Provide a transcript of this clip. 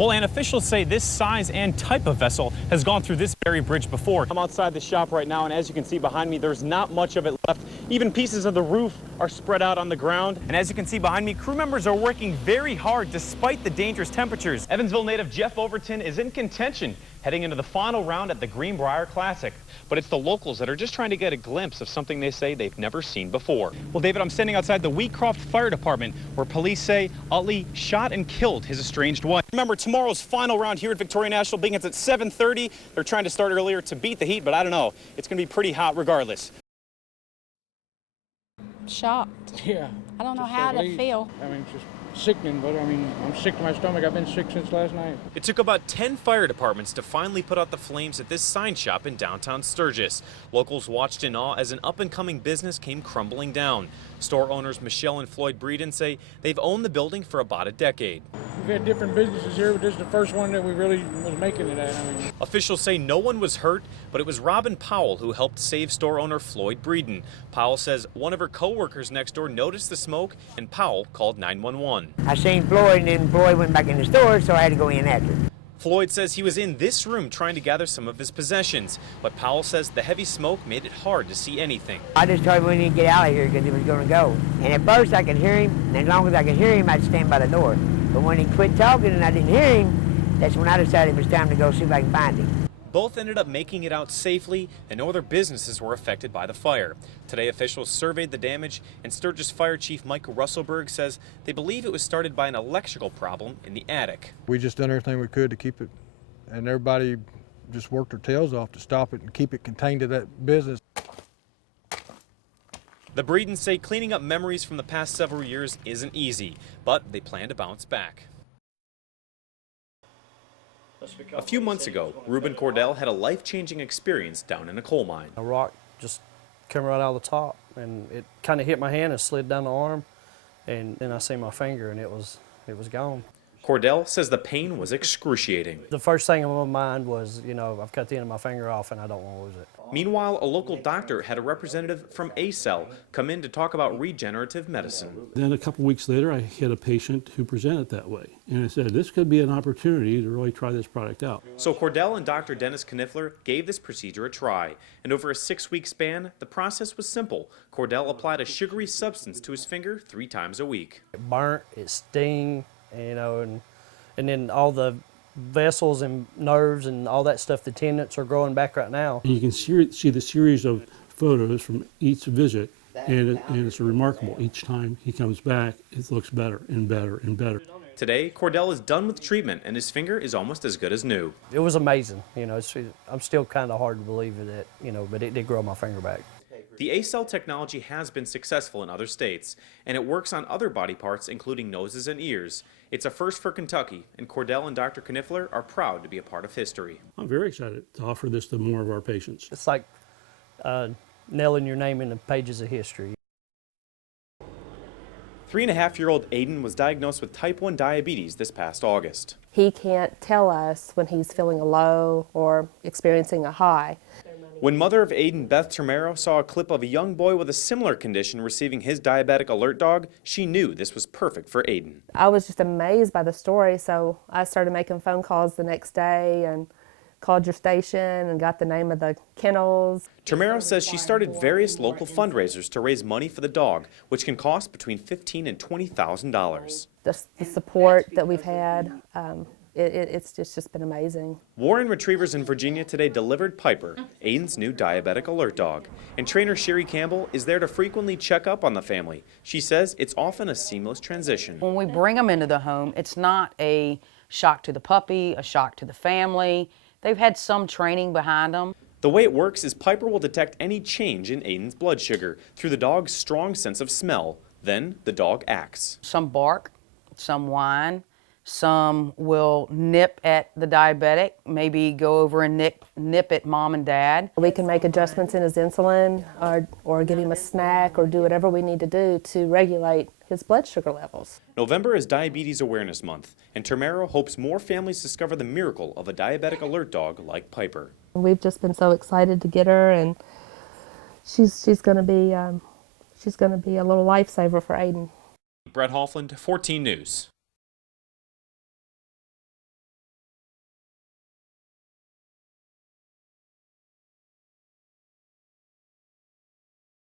Well, and officials say this size and type of vessel has gone through this very bridge before. I'm outside the shop right now, and as you can see behind me, there's not much of it left. Even pieces of the roof are spread out on the ground. And as you can see behind me, crew members are working very hard despite the dangerous temperatures. Evansville native Jeff Overton is in contention heading into the final round at the Greenbrier Classic. But it's the locals that are just trying to get a glimpse of something they say they've never seen before. Well, David, I'm standing outside the Wheatcroft Fire Department, where police say Utley shot and killed his estranged wife. Remember, tomorrow's final round here at Victoria National begins at 7:30. They're trying to start earlier to beat the heat, but I don't know. It's going to be pretty hot regardless. Shocked. Yeah. I don't know how to feel. I mean, it's just sickening, but I mean, I'm sick to my stomach. I've been sick since last night. It took about 10 fire departments to finally put out the flames at this sign shop in downtown Sturgis. Locals watched in awe as an up-and-coming business came crumbling down. Store owners Michelle and Floyd Breeden say they've owned the building for about a decade. We've had different businesses here, but this is the first one that we really was making it at. I mean, officials say no one was hurt, but it was Robin Powell who helped save store owner Floyd Breeden. Powell says one of her co-workers next door noticed the smoke, and Powell called 911. I seen Floyd, and then Floyd went back in the store, so I had to go in after. Floyd says he was in this room trying to gather some of his possessions, but Powell says the heavy smoke made it hard to see anything. I just told him we need to get out of here because he was going to go. And at first I could hear him, and as long as I could hear him, I'd stand by the door. But when he quit talking and I didn't hear him, that's when I decided it was time to go see if I can find him. Both ended up making it out safely, and no other businesses were affected by the fire. Today, officials surveyed the damage, and Sturgis Fire Chief Mike Russellberg says they believe it was started by an electrical problem in the attic. We just done everything we could to keep it, and everybody just worked their tails off to stop it and keep it contained to that business. The Breedens say cleaning up memories from the past several years isn't easy, but they plan to bounce back. A few months ago, Reuben Cordell had a life-changing experience down in a coal mine. A rock just came right out of the top, and it kind of hit my hand and slid down the arm, and then I seen my finger, and it was gone. Cordell says the pain was excruciating. The first thing on my mind was, you know, I've cut the end of my finger off, and I don't want to lose it. Meanwhile, a local doctor had a representative from ACEL come in to talk about regenerative medicine. Then a couple weeks later, I had a patient who presented that way. And I said, this could be an opportunity to really try this product out. So Cordell and Dr. Dennis Kniffler gave this procedure a try. And over a 6-week span, the process was simple. Cordell applied a sugary substance to his finger 3 times a week. It burnt, it sting, you know, and then all the vessels and nerves and all that stuff, the tendons are growing back right now. And you can see the series of photos from each visit, and it's remarkable. Each time he comes back, it looks better and better and better. Today, Cordell is done with treatment, and his finger is almost as good as new. It was amazing. You know, I'm still kind of hard to believe that, you know, but it did grow my finger back. The ACEL technology has been successful in other states, and it works on other body parts, including noses and ears. It's a first for Kentucky, and Cordell and Dr. Kniffler are proud to be a part of history. I'm very excited to offer this to more of our patients. It's like nailing your name in the pages of history. 3.5-year-old Aiden was diagnosed with type 1 diabetes this past August. He can't tell us when he's feeling a low or experiencing a high. When mother of Aiden, Beth Termero, saw a clip of a young boy with a similar condition receiving his diabetic alert dog, she knew this was perfect for Aiden. I was just amazed by the story, so I started making phone calls the next day and called your station and got the name of the kennels. Termero says she started various local fundraisers to raise money for the dog, which can cost between $15,000 and $20,000. The support that we've had, it's just been amazing. Warren Retrievers in Virginia today delivered Piper, Aiden's new diabetic alert dog. And trainer Sherry Campbell is there to frequently check up on the family. She says it's often a seamless transition. When we bring them into the home, it's not a shock to the puppy, a shock to the family. They've had some training behind them. The way it works is Piper will detect any change in Aiden's blood sugar through the dog's strong sense of smell. Then the dog acts. Some bark, some whine. Some will nip at the diabetic, maybe go over and nip at mom and dad. We can make adjustments in his insulin or give him a snack or do whatever we need to do to regulate his blood sugar levels. November is Diabetes Awareness Month, and Termero hopes more families discover the miracle of a diabetic alert dog like Piper. We've just been so excited to get her, and she's going to be a little lifesaver for Aiden. Brett Hoffland, 14 News.